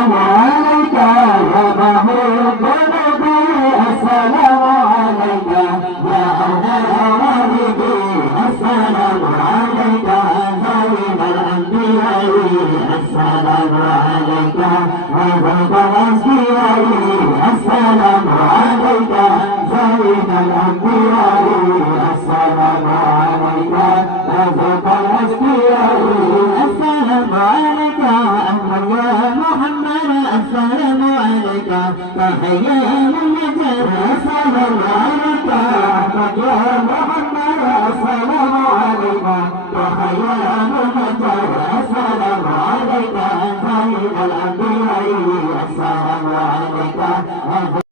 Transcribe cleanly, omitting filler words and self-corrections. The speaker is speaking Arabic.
السلام عليك يا محمود نبي السلام عليك يا أول والدي السلام عليك زين الأنبياء السلام عليك وزيد الأنبياء السلام عليك زين الأنبياء السلام عليك وزيد الأنبياء السلام عليك أحمد يا محمد السلام عليك تحية النجاة السلام عليك أحمد يا محمد السلام عليك تحية النجاة السلام عليك سيد الأنبياء السلام عليك